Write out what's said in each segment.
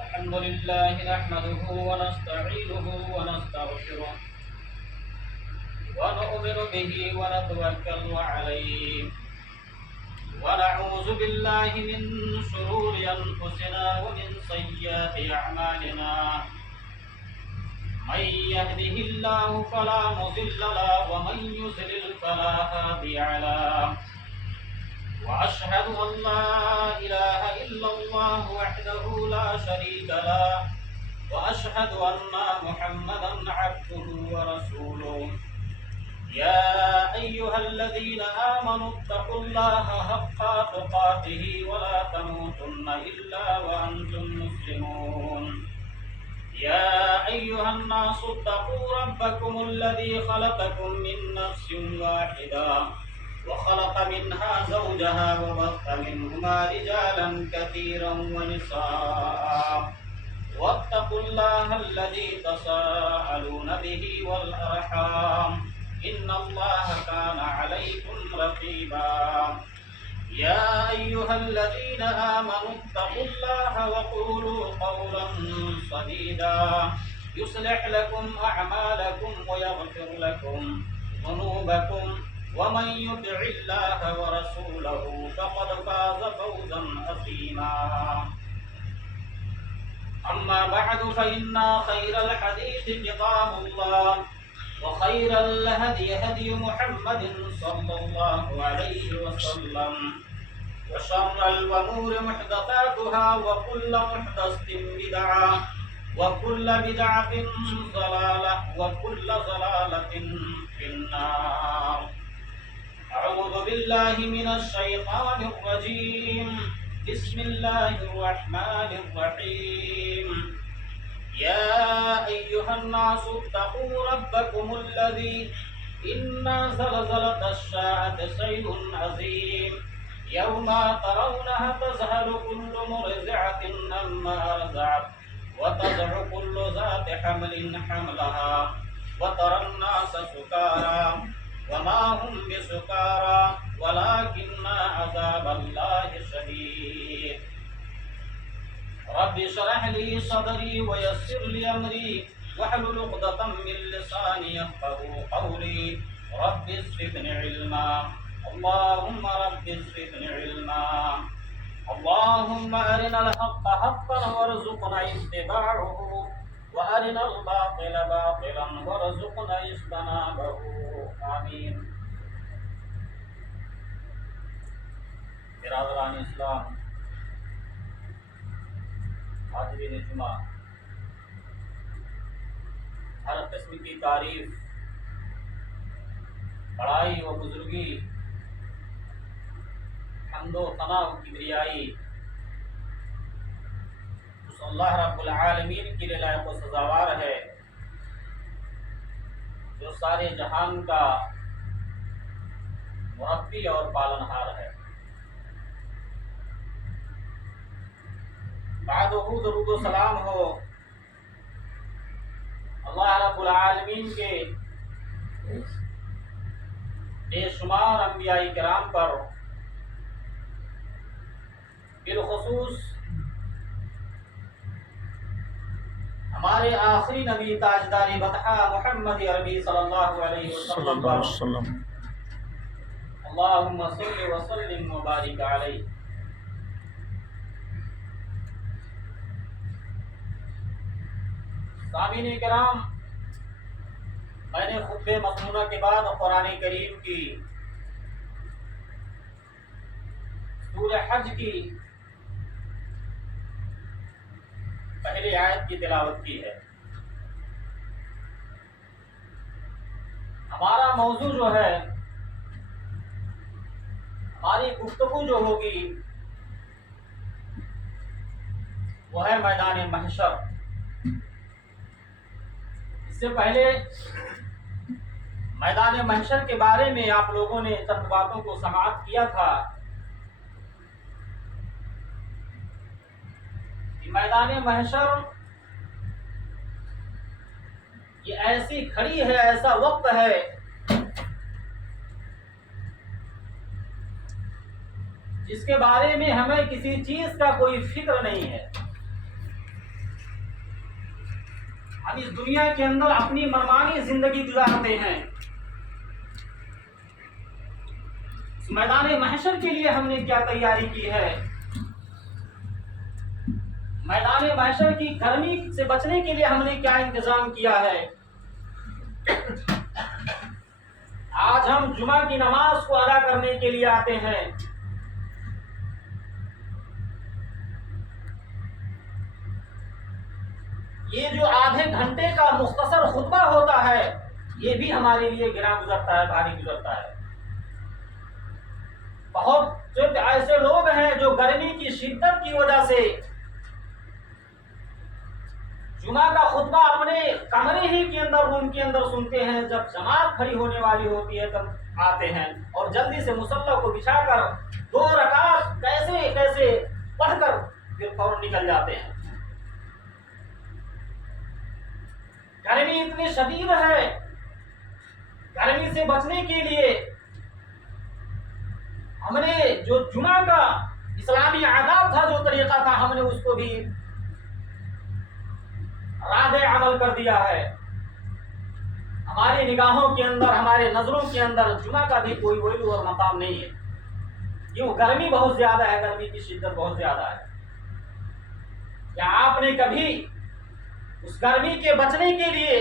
الحمد لله نحمده ونستعينه ونستغفره ونؤمن به ونتوكل عليه ونعوذ بالله من شرور أنفسنا ومن سيئات أعمالنا من يهده الله فلا مضل له ومن يضلل فلا هادي له وأشهد أن لا إله إلا الله وحده لا شريك له وأشهد أن محمدا عبده ورسوله يا أيها الذين آمنوا اتقوا الله حق تقاته ولا تموتن إلا وأنتم مسلمون يا أيها الناس اتقوا ربكم الذي خلقكم من نفس واحدة وخلق منها زوجها وبث منهما رجالا كثيرا ونساء واتقوا الله الذي تساءلون به والأرحام إن الله كان عليكم رقيبا يا أيها الذين آمنوا اتقوا الله وقولوا قولا سديدا يصلح لكم أعمالكم ويغفر لكم ذنوبكم ومن يطع الله ورسوله فقد فاز فوزا عظيما أما بعد فإن خير الحديث كتاب الله وخير الهدي هدي محمد صلى الله عليه وسلم وشر الأمور محدثاتها وكل محدثة بدعة وكل بدعة ضلالة وكل ضلالة في النار أعوذ بالله من الشيطان الرجيم بسم الله الرحمن الرحيم يا أيها الناس اتقوا ربكم الذي إن زلزلة الساعة شيء عظيم يوم ترونها تذهل كل مرضعة عما أرضعت وتضع كل ذات حمل حملها وترى الناس سكارى وما هم بسكارى ولكن عذاب الله شديد رب اشرح لي صدري ويسر لي أمري واحلل عقدة من لساني يفقهوا قولي رب زدني علما اللهم رب زدني علما اللهم أرنا الحق حقا وارزقنا اتباعه وأرنا الباطل باطلا وارزقنا اجتنابه آمين. برادران اسلام، حاضرین جمعہ، ہر قسم کی تعریف، بڑائی و بزرگی، حمد و ثنا و کبریائی اس اللہ رب العالمین کے لیے لائق و سزاوار ہے جو سارے جہان کا مربی اور پالنہار ہے۔ بعد درود و سلام ہو اللہ رب العالمین کے بے شمار انبیاء کرام پر، بالخصوص ہمارے آخری نبی تاجدار بطحہ محمد عربی صلی اللہ علیہ وسلم پر اللہم صل وسلم وبارک علیہ۔ سامعین کرام، میں نے خطبہ مسنونہ کے بعد قرآن کریم کی سورہ حج کی پہلی آیت کی تلاوت کی ہے۔ ہمارا موضوع جو ہے، ہماری گفتگو جو ہوگی وہ ہے میدان محشر۔ اس سے پہلے میدان محشر کے بارے میں آپ لوگوں نے چند باتوں کو سماعت کیا تھا کہ میدان محشر یہ ایسی کھڑی ہے، ایسا وقت ہے جس کے بارے میں ہمیں کسی چیز کا کوئی فکر نہیں ہے. ہم اس دنیا کے اندر اپنی منمانی زندگی گزارتے ہیں. اس میدان محشر کے لیے ہم نے کیا تیاری کی ہے؟ میدان محشر کی گرمی سے بچنے کے لیے ہم نے کیا انتظام کیا ہے؟ آج ہم جمعہ کی نماز کو ادا کرنے کے لیے آتے ہیں. یہ جو آدھے گھنٹے کا مختصر خطبہ ہوتا ہے یہ بھی ہمارے لیے گراں گزرتا ہے، بھاری گزرتا ہے. بہت سے ایسے لوگ ہیں جو گرمی کی شدت کی وجہ سے جمعہ کا خطبہ اپنے کمرے ہی کے اندر، روم کے اندر سنتے ہیں. جب جماعت کھڑی ہونے والی ہوتی ہے تب آتے ہیں اور جلدی سے مصلی کو بچھا کر 2 رکعت کیسے پڑھ کر پھر فوراً نکل جاتے ہیں. گرمی اتنی شدید ہے، گرمی سے بچنے کے لیے ہم نے جو جمعہ کا اسلامی آداب تھا، جو طریقہ تھا، ہم نے اس کو بھی راد عمل کر دیا ہے. ہماری نگاہوں کے اندر، ہمارے نظروں کے اندر جمعہ کا بھی کوئی ویلو اور مقام نہیں ہے. کیوں؟ گرمی بہت زیادہ ہے، گرمی کی شدت بہت زیادہ ہے. کیا آپ نے کبھی اس گرمی کے بچنے کے لیے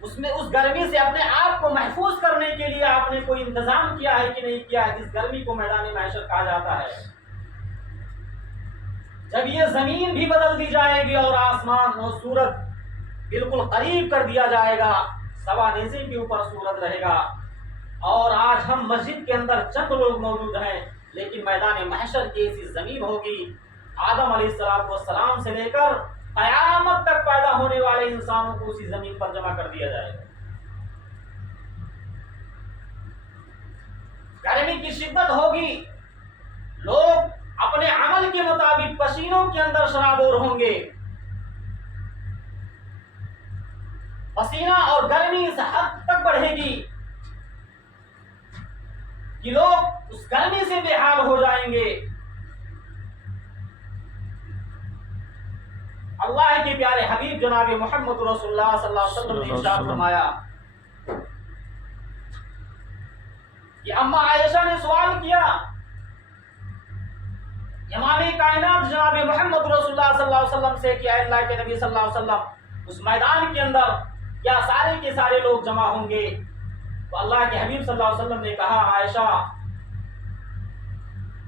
اس گرمی سے اپنے آپ کو محفوظ کرنے کے لیے آپ نے کوئی انتظام کیا ہے کہ نہیں کیا ہے؟ جس گرمی کو میدان محشر کہا جاتا ہے. جب یہ زمین بھی بدل دی جائے گی اور آسمان اور سورج بالکل قریب کر دیا جائے گا، سوا نیزے کے اوپر سورج رہے گا، اور آج ہم مسجد کے اندر چند لوگ موجود ہیں، لیکن میدان محشر کی ایسی زمین ہوگی، آدم علیہ السلام سے لے کر قیامت تک پیدا ہونے والے انسانوں کو اسی زمین پر جمع کر دیا جائے گا. گرمی کی شدت ہوگی، لوگ اپنے عمل کے مطابق پسینوں کے اندر شرابور ہوں گے. پسینہ اور گرمی اس حد تک بڑھے گی کہ لوگ اس گرمی سے بے حال ہو جائیں گے. اللہ کے پیارے حبیب جناب محمد رسول اللہ صلی اللہ علیہ وسلم نے ارشاد فرمایا کہ اما عائشہ نے سوال کیا، امام کائنات جناب محمد رسول اللہ صلی اللہ علیہ وسلم سے کہ اے اللہ کے نبی صلی اللہ علیہ وسلم، اس میدان کے اندر کیا سارے کے سارے لوگ جمع ہوں گے؟ تو اللہ کے حبیب صلی اللہ علیہ وسلم نے کہا، عائشہ،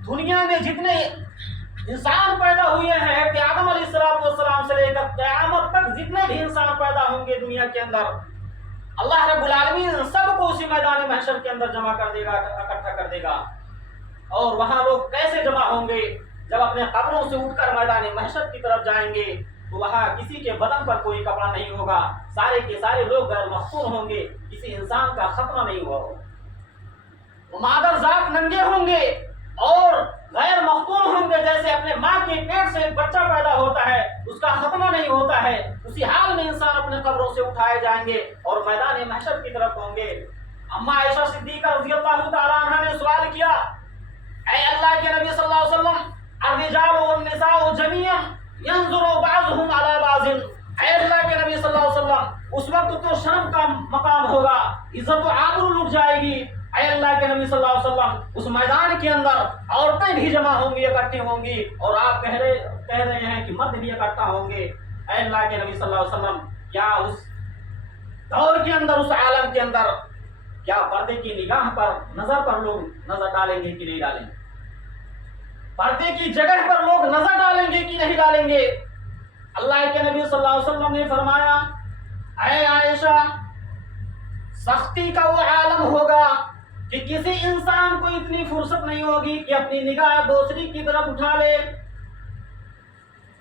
دنیا میں جتنے انسان پیدا ہوئے ہیں کہ آدم علیہ السلام سے لے کر قیامت تک جتنے بھی انسان پیدا ہوں گے دنیا کے اندر، اللہ رب العالمین سب کو اسی میدان محشر کے اندر جمع کر دے گا، اکٹھا کر دے گا. اور وہاں لوگ کیسے جمع ہوں گے؟ جب اپنے قبروں سے اٹھ کر میدان محشر کی طرف جائیں گے تو وہاں کسی کے بدن پر کوئی کپڑا نہیں ہوگا، سارے کے سارے لوگ غیر مختون ہوں گے، کسی انسان کا ختنہ نہیں ہوا ہوگا. وہ مادر ذات ننگے ہوں گے اور غیر مختون ہوں گے، جیسے اپنے ماں کے پیٹ سے ایک بچہ پیدا ہوتا ہے، اس کا ختنہ نہیں ہوتا ہے، اسی حال میں انسان اپنے قبروں سے اٹھائے جائیں گے اور میدان محشر کی طرف ہوں گے. اما عائشہ صدیقہ رضی اللہ تعالی عنہا نے سوال کیا، اے اللہ کے نبی صلی اللہ علیہ وسلم، الرجال والنساء جميعا ينظر بعضهم على بعض، اے اللہ کے نبی صلی اللہ علیہ وسلم، اس وقت تو شرم کا مقام ہوگا، عزت و آبرو لٹ جائے گی. اے اللہ کے نبی صلی اللہ علیہ وسلم، اس میدان کے اندر عورتیں بھی جمع ہوں گی، اکٹھی ہوں گی، اور آپ کہہ رہے ہیں کہ مرد بھی اکٹھا ہوں گے. اے اللہ کے نبی صلی اللہ علیہ وسلم، کیا اس دور کے اندر، اس عالم کے اندر، کیا پردے کی نگاہ پر، نظر پر لوگ نظر ڈالیں گے کہ نہیں ڈالیں گے؟ پردے کی جگہ پر لوگ نظر ڈالیں گے کہ نہیں ڈالیں گے؟ اللہ کے نبی صلی اللہ علیہ وسلم نے فرمایا، اے عائشہ، سختی کا وہ عالم ہوگا کہ کسی انسان کو اتنی فرصت نہیں ہوگی کہ اپنی نگاہ دوسری کی طرف اٹھا لے.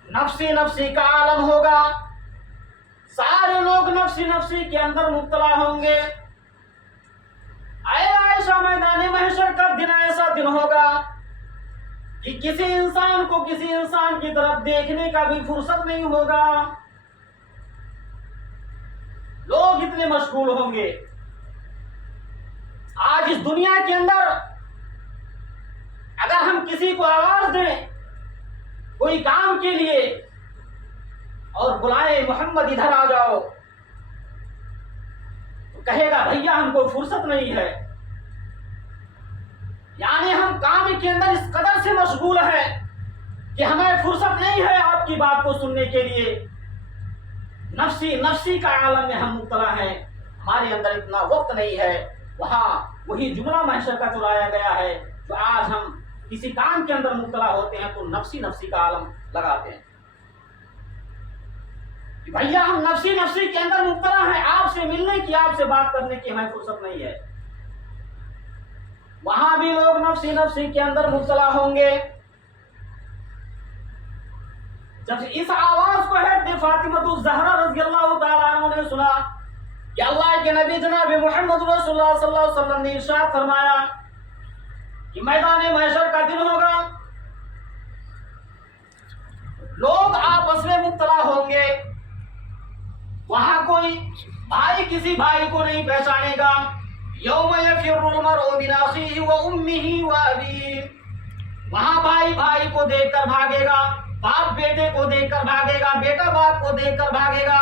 نفسی نفسی کا عالم ہوگا، سارے لوگ نفسی نفسی کے اندر مبتلا ہوں گے. اے عائشہ، میدان محشر کا دن ایسا دن ہوگا کہ کسی انسان کو کسی انسان کی طرف دیکھنے کا بھی فرصت نہیں ہوگا. لوگ اتنے مشغول ہوں گے. آج اس دنیا کے اندر اگر ہم کسی کو آواز دیں کوئی کام کے لیے اور بلائیں محمد ادھر آ جاؤ، تو کہے گا بھیا ہم کو فرصت نہیں ہے. یعنی ہم کام کے اندر اس قدر سے مشغول ہیں کہ ہمیں فرصت نہیں ہے آپ کی بات کو سننے کے لیے. نفسی کا عالم میں ہم مبتلا ہیں، ہمارے اندر اتنا وقت نہیں ہے. وہاں وہی جملہ محشر کا چلایا گیا ہے جو آج ہم کسی کام کے اندر مبتلا ہوتے ہیں تو نفسی کا عالم لگاتے ہیں کہ بھیا ہم نفسی کے اندر مبتلا ہیں، آپ سے ملنے کی، آپ سے بات کرنے کی ہمیں فرصت نہیں ہے. وہاں بھی لوگ نفسی کے اندر مبتلا ہوں گے. جب اس آواز کو حضرت فاطمہ الزہرا رضی اللہ تعالیٰ عنہ نے سنا کہ اللہ کے نبی جناب محمد رسول اللہ صلی اللہ علیہ وسلم نے ارشاد فرمایا کہ میدان محشر کا دن ہوگا، لوگ آپس میں مبتلا ہوں گے، وہاں کوئی بھائی کسی بھائی کو نہیں پہچانے گا. یوم یفر المرء من اخیہ وامہ وابیہ، وہاں بھائی کو دیکھ کر بھاگے گا، باپ بیٹے کو دیکھ کر بھاگے گا، بیٹا باپ کو دیکھ کر بھاگے گا.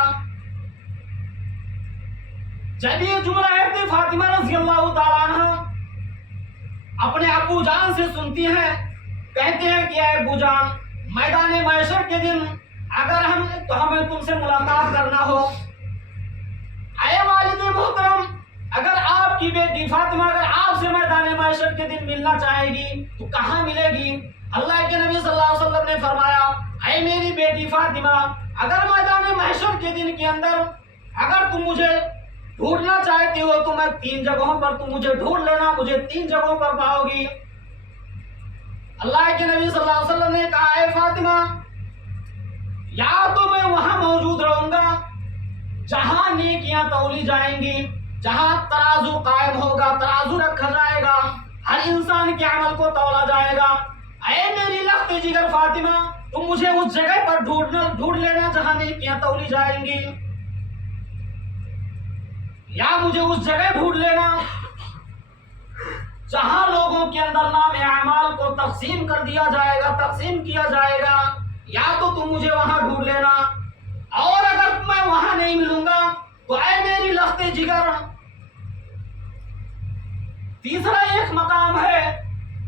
جب یہ جملہ حضرت فاطمہ رضی اللہ تعالیٰ عنہ اپنے ابو جان سے سنتی ہیں، کہتے ہیں کہ اے ابو جان، میدان محشر کے دن اگر ہمیں تم سے ملاقات کرنا ہو، اے والد محترم، اگر آپ کی بیٹی فاطمہ اگر آپ سے میدان محشر کے دن ملنا چاہے گی تو کہاں ملے گی؟ اللہ کے نبی صلی اللہ علیہ وسلم نے فرمایا، اے میری بیٹی فاطمہ، اگر میدان محشر کے دن کے اندر اگر تم مجھے ڈھونڈنا چاہتی ہو تو میں 3 جگہوں پر تم مجھے ڈھونڈ لینا، مجھے 3 جگہوں پر پاؤ گی. اللہ کے نبی صلی اللہ علیہ وسلم نے کہا، اے فاطمہ، یا تو میں وہاں موجود رہوں گا جہاں نیکیاں تولی جائیں گی، جہاں ترازو قائم ہوگا، ترازو رکھا جائے گا، ہر انسان کے عمل کو تولا جائے گا. اے میری لخت جگر فاطمہ، تم مجھے اس جگہ پر ڈھونڈ لینا جہاں نیکیاں تولی جائیں گی، یا مجھے اس جگہ ڈھونڈ لینا جہاں لوگوں کے اندر نام اعمال کو تقسیم کر دیا جائے گا، تقسیم کیا جائے گا، یا تو تم مجھے وہاں ڈھونڈ لینا. اور اگر میں وہاں نہیں ملوں گا تو اے میری لخت جگر، تیسرا ایک مقام ہے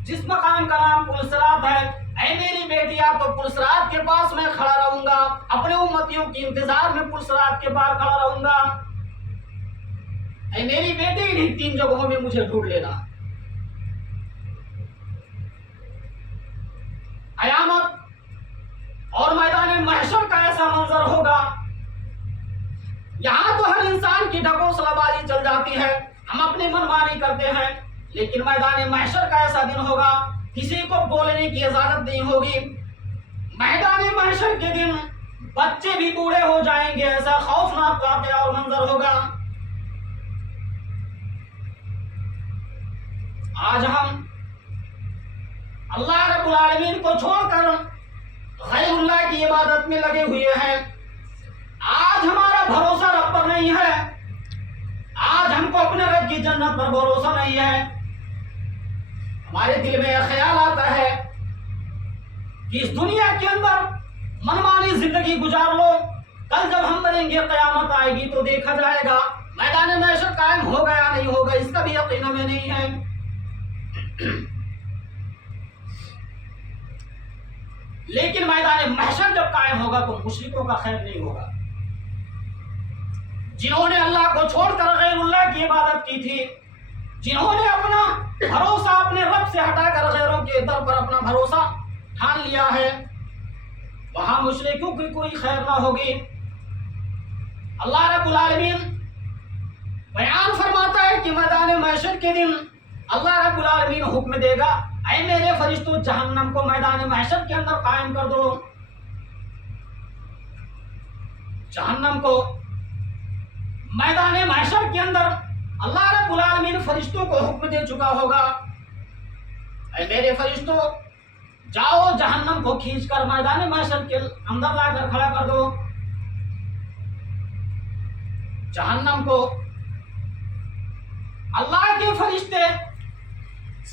جس مقام کا نام پلسرات ہے. اے میری بیٹیا، تو پلسرات کے پاس میں کھڑا رہوں گا، اپنے امتیوں کے انتظار میں پلسرات کے پاس کھڑا رہوں گا. اے میری بیٹی، انہیں 3 جگہوں میں مجھے ڈھونڈ لینا. قیامت اور میدان محشر کا ایسا منظر ہوگا، یہاں تو ہر انسان کی ڈھکوسلا بازی چل جاتی ہے، ہم اپنی منمانی کرتے ہیں، لیکن میدان محشر کا ایسا دن ہوگا کسی کو بولنے کی اجازت نہیں ہوگی. میدان محشر کے دن بچے بھی بوڑھے ہو جائیں گے، ایسا خوفناک واقعہ اور منظر ہوگا. آج ہم اللہ رب العالمین کو چھوڑ کر غیر اللہ کی عبادت میں لگے ہوئے ہیں. آج ہمارا بھروسہ رب پر نہیں ہے، آج ہم کو اپنے رب کی جنت پر بھروسہ نہیں ہے. ہمارے دل میں یہ خیال آتا ہے کہ اس دنیا کے اندر منمانی زندگی گزار لو، کل جب ہم مریں گے، قیامت آئے گی تو دیکھا جائے گا میدان محشر قائم ہوگا یا نہیں ہوگا، اس کا بھی یقین ہمیں نہیں ہے. لیکن میدان محشر جب قائم ہوگا تو مشرکوں کا خیر نہیں ہوگا. جنہوں نے اللہ کو چھوڑ کر غیر اللہ کی عبادت کی تھی، جنہوں نے اپنا بھروسہ اپنے رب سے ہٹا کر غیروں کے در پر اپنا بھروسہ ٹھان لیا ہے، وہاں مشرکوں کی کوئی خیر نہ ہوگی. اللہ رب العالمین بیان فرماتا ہے کہ میدان محشر کے دن اللہ رب العالمین حکم دے گا، اے میرے فرشتوں، جہنم کو میدان محشر کے اندر قائم کر دو. جہنم کو میدان محشر کے اندر اللہ رب العالمین فرشتوں کو حکم دے چکا ہوگا، اے میرے فرشتوں، جاؤ جہنم کو کھینچ کر میدان محشر کے اندر لا کر کھڑا کر دو. جہنم کو اللہ کے فرشتے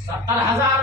70,000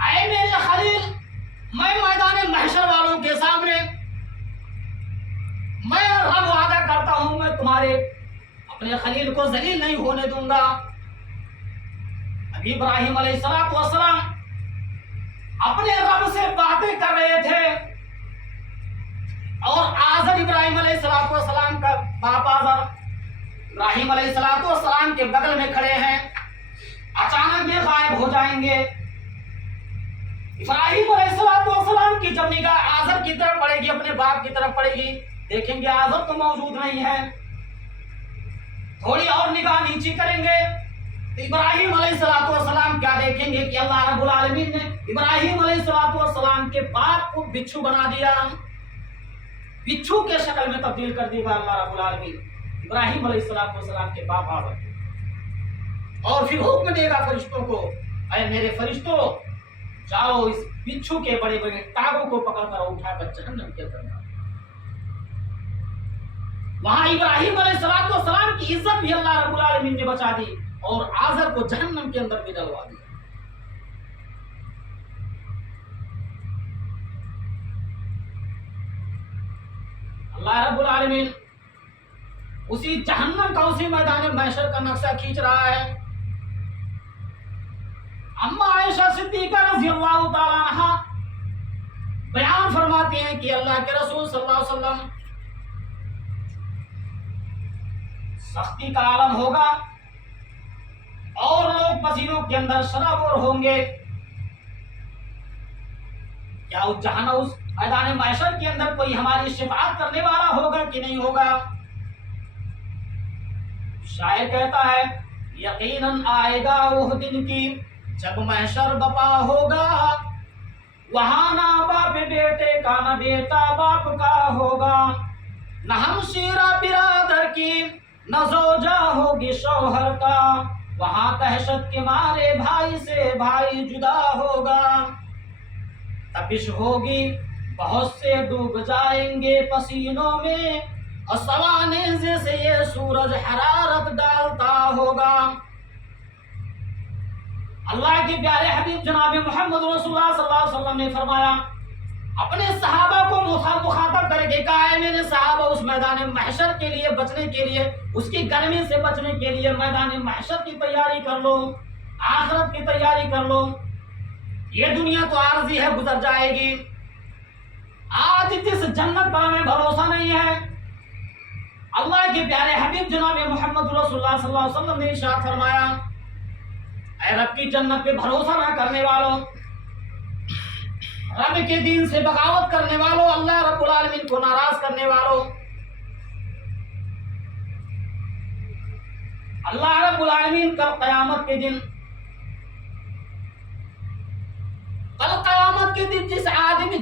اے میرے خلیل، میں میدان محشر والوں کے سامنے میں رب وعدہ کرتا ہوں میں تمہارے اپنے خلیل کو ذلیل نہیں ہونے دوں گا۔ ابھی ابراہیم علیہ السلام اپنے رب سے باتیں کر رہے تھے اور آزر ابراہیم علیہ السلام کا باپ آزر ابراہیم علیہ السلام کے بغل میں کھڑے ہیں، اچانک یہ غائب ہو جائیں گے۔ ابراہیم علیہ السلام کی جب نگاہ آزر کی طرف پڑے گی، اپنے باپ کی طرف پڑے گی، دیکھیں گے آزر تو موجود نہیں ہے۔ تھوڑی اور نگاہ نیچی کریں گے تو ابراہیم علیہ السلام کیا دیکھیں گے کہ اللہ رب العالمین نے ابراہیم علیہ السلام کے باپ کو بچھو بنا دیا، بچھو کے شکل میں تبدیل کر دیا اللہ رب العالمین ابراہیم علیہ السلام کے باپ آزر کو، اور پھر حکم دے گا فرشتوں کو، اے میرے فرشتوں جاؤ اس بچھو کے بڑے بڑے ٹانگوں کو پکڑ کر اٹھا کر جہنم کے اندر ڈالو۔ وہاں ابراہیم علیہ السلام کی عزت بھی اللہ رب العالمین نے بچا دی اور آزر کو جہنم کے اندر بھی ڈلوا دیا۔ اللہ رب العالمین اسی جہنم کا، اسی میدان محشر کا نقشہ کھینچ رہا ہے۔ اما عائشہ صدیقہ رضی اللہ تعالی عنہا بیان فرماتی ہیں کہ اللہ کے رسول صلی اللہ علیہ وسلم سختی کا عالم ہوگا اور لوگ پسینوں کے اندر شرابور ہوں گے۔ کیا اس جہنم، اس میدان محشر کے اندر کوئی ہماری شفاعت کرنے والا ہوگا کہ نہیں ہوگا؟ شاعر کہتا ہے یقیناً آئے گا وہ دن کی جب محشر بپا ہوگا، وہاں نہ باپ بیٹے کا نہ بیٹا باپ کا ہوگا، نہ ہمشیرہ برادر کی نہ زوجہ ہوگی شوہر کا، وہاں دہشت کے مارے بھائی سے بھائی جدا ہوگا، تپش ہوگی بہت سے ڈوب جائیں گے پسینوں میں، اور سوانے سے یہ سورج حرارت ڈالتا ہوگا۔ اللہ کے پیارے حبیب جناب محمد رسول اللہ صلی اللہ علیہ وسلم نے فرمایا، اپنے صحابہ کو مخاطب کر کے کہا ہے میرے صحابہ اس میدان محشر کے لیے بچنے کے لیے، اس کی گرمی سے بچنے کے لیے میدان محشر کی تیاری کر لو، آخرت کی تیاری کر لو۔ یہ دنیا تو عارضی ہے، گزر جائے گی۔ آج جس جنت پر ہمیں بھروسہ نہیں ہے، اللہ کے پیارے حبیب جناب محمد رسول اللہ صلی اللہ علیہ وسلم نے ارشاد فرمایا، اے رب کی جنت پہ بھروسہ نہ کرنے والوں، رب کے دین سے بغاوت کرنے والوں، اللہ رب العالمین کو ناراض کرنے والوں، اللہ رب العالمین کل قیامت کے دن،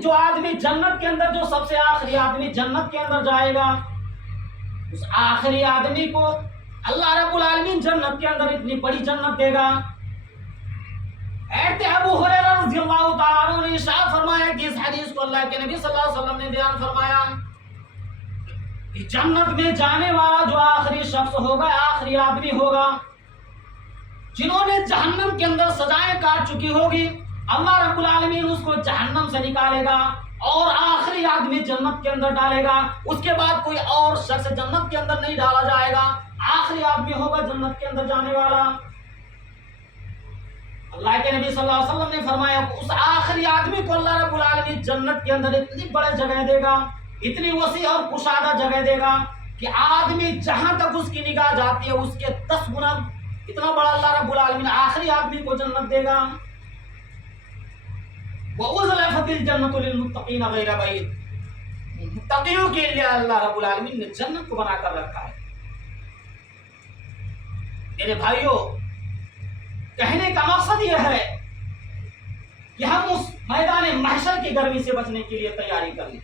جو آدمی جنت کے اندر، جو سب سے آخری آدمی جنت کے اندر جائے گا، اس آخری آدمی کو اللہ رب العالمین جنت کے اندر اتنی بڑی جنت دے گا۔ ابو ہریرہ رضی اللہ تعالیٰ عنہ نے ارشاد فرمایا کہ اس حدیث کو اللہ کے نبی صلی اللہ علیہ وسلم نے بیان فرمایا کہ جنت میں جانے والا جو آخری شخص ہوگا، آخری آدمی ہوگا، جنہوں نے جہنم کے اندر سزائیں کاٹ چکی ہوگی، اللہ رب العالمین اس کو جہنم سے نکالے گا اور آخری آدمی جنت کے اندر ڈالے گا۔ اس کے بعد کوئی اور شخص جنت کے اندر نہیں ڈالا جائے گا، آخری آدمی ہوگا جنت کے اندر جانے والا۔ اللہ کے نبی صلی اللہ علیہ وسلم نے فرمایا اس آخری آدمی کو اللہ رب العالمین جنت کے اندر اتنی بڑی جگہ دے گا، اتنی وسیع اور کشادہ جگہ دے گا کہ آدمی جہاں تک اس کی نگاہ جاتی ہے اس کے 10 گنا اتنا بڑا اللہ رب العالمین آخری آدمی کو جنت دے گا۔ وَأُزْلِفَتِ الْجَنَّةُ لِلْمُتَّقِينَ غَيْرَ بَعِيدٍ، متقیوں کے لیے اللہ رب العالمین نے جنت کو بنا کر رکھا ہے۔ میرے بھائیوں، کہنے کا مقصد یہ ہے کہ ہم اس میدان محشر کی گرمی سے بچنے کے لیے تیاری کر لیں۔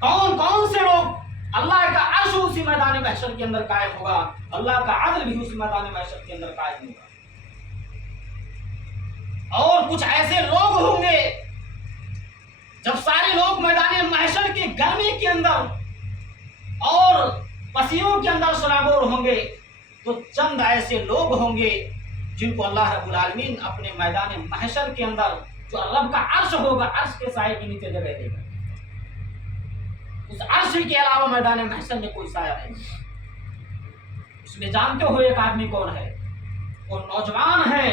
کون کون سے لوگ، اللہ کا عرش اسی میدان محشر کے اندر قائم ہوگا، اللہ کا عدل بھی اسی میدان محشر کے اندر قائم ہوگا، اور کچھ ایسے لوگ ہوں گے جب سارے لوگ میدان محشر کی گرمی کے اندر اور پسینوں کے اندر شرابور ہوں گے، تو چند ایسے لوگ ہوں گے جن کو اللہ رب العالمین اپنے میدان محشر کے اندر جو رب کا عرش ہوگا، عرش کے سائے کے نیچے جگہ دے گا. اس عرش کے علاوہ میدان محشر میں کوئی سایہ نہیں. اس میں جانتے ہو ایک آدمی کون ہے؟ وہ نوجوان ہے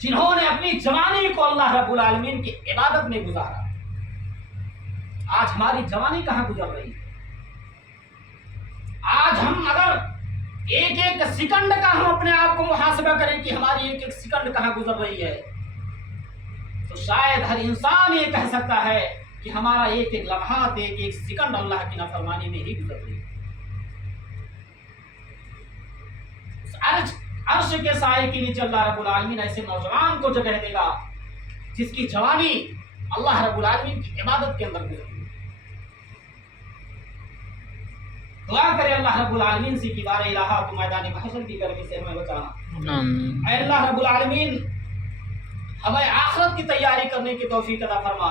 جنہوں نے اپنی جوانی کو اللہ رب العالمین کی عبادت میں گزارا. آج ہماری جوانی کہاں گزر رہی ہے؟ آج ہم اگر ایک ایک سیکنڈ کا ہم اپنے آپ کو محاسبہ کریں کہ ہماری ایک ایک سیکنڈ کہاں گزر رہی ہے، تو شاید ہر انسان یہ کہہ سکتا ہے کہ ہمارا ایک ایک لمحات، ایک ایک سیکنڈ اللہ کی نافرمانی میں ہی گزر رہی ہے. عرش کے سائے کے نیچے اللہ رب العالمین ایسے نوجوان کو جگہ دے گا جس کی جوانی اللہ رب العالمین کی عبادت کے اندر گزرے. دعا کرے اللہ رب العالمین سے کہ بار الہ تو میدان محشر کی گرمی سے ہمیں بچانا. اے اللہ رب العالمین ہمیں آخرت کی تیاری کرنے کی توفیق عطا فرما.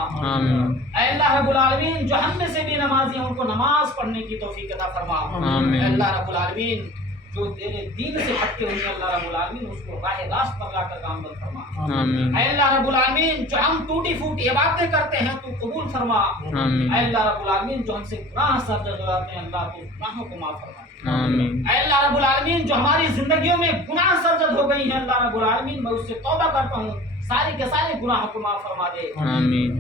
اے اللہ رب العالمین جو ہم میں سے بھی نمازی ہیں ان کو نماز پڑھنے کی توفیق عطا فرما. اے اللہ رب العالمین جو تیرے دین سے ہٹتے ہوئے اللہ رب العالمین اس کو راہ راست پر لا کر گامزن فرما. اے اللہ رب العالمین جو ہم ٹوٹی پھوٹی عبادتیں کرتے ہیں تو قبول فرما. اے اللہ رب العالمین جو ہم سے گناہ سرزد ہو جاتے ہیں اللہ تو گناہوں کو معاف فرما. اے اللہ رب العالمین جو ہماری زندگیوں میں گناہ سرزد ہو گئی ہیں اللہ رب العالمین میں اس سے توبہ کرتا ہوں، سارے کے سارے گناہوں کو معاف فرما دے.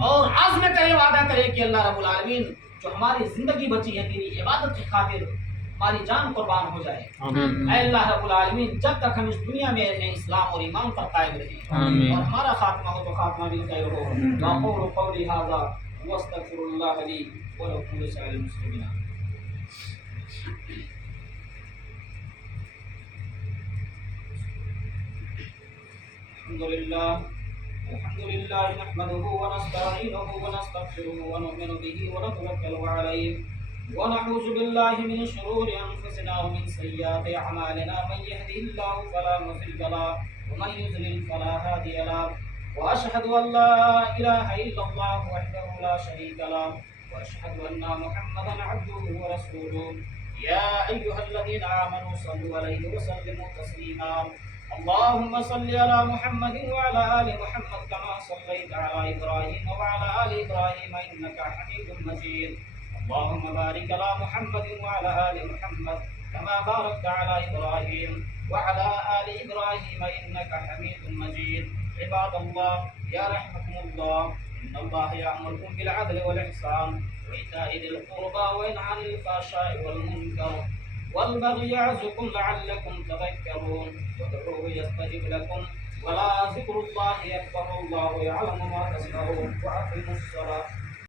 اور عزم کرے، وعدہ کرے کہ اللہ رب العالمین جو ہماری زندگی بچی ہے تیری عبادت کی خاطر ہماری جان قربان ہو جائے. اے اللہ رب العالمین جب تک ہم اس دنیا میں رہیں اسلام اور ایمان پر قائم رہیں اور ہمارا خاتمہ ہو تو خاتمہ بھی خیر ہو. واقول قولی ھذا واستغفر اللہ لی ولکم ولسائر المسلمین. الحمد لله نحمده ونستعينه ونستغفره ونؤمن به ونتوكل عليه ونعوذ بالله من شرور انفسنا ومن سيئات اعمالنا. من يهده الله فلا مضل له ومن يضلل فلا هادي له. واشهد ان لا اله الا الله وحده لا شريك له واشهد ان محمدا عبده ورسوله. يا ايها الذين امنوا صلوا عليه وسلموا تسليما. اللهم صل على محمد وعلى آل محمد كما صليت على إبراهيم وعلى آل إبراهيم إنك حميد مجيد. اللهم بارك على محمد وعلى آل محمد كما باركت على إبراهيم وعلى آل إبراهيم إنك حميد مجيد. عباد الله يا رحمكم الله إن الله يأمركم بالعدل والإحسان وإيتاء ذي القربى وينهى عن الفحشاء والمنكر والبغي يعظكم لعلكم تذكرون. وادعوه يستجب لكم ولا ذكر الله أكبر. الله يعلم ما تصنعون. وأقيموا الصلاة